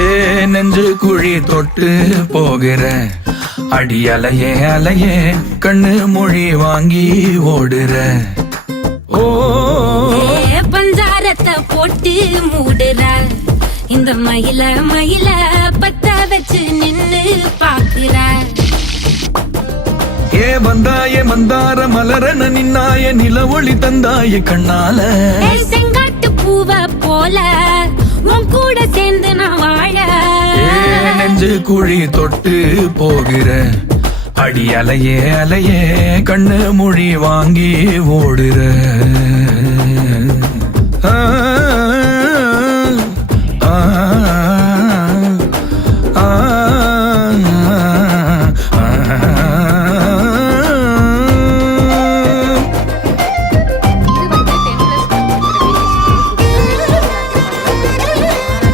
ஏ நெஞ்சு குழி தொட்டு போகிற அடி அலையே அலையே கண்ணு மொழி வாங்கி ஓடுற. ஓ பஞ்சாரத்தை போட்டு மூடுற இந்த மயில மயில பத்த வச்சு நின்னு பாக்குற. ஏ வந்தாய மந்தார மலரன நின்னாய நில ஒளி தந்தாய கண்ணால. செங்காட்டு பூவ போல உன் கூட சேர்ந்து நான் வாழ. நெஞ்சு குழி தொட்டு போகிற அடி அலையே அலையே கண்ணு மொழி வாங்கி ஓடுற.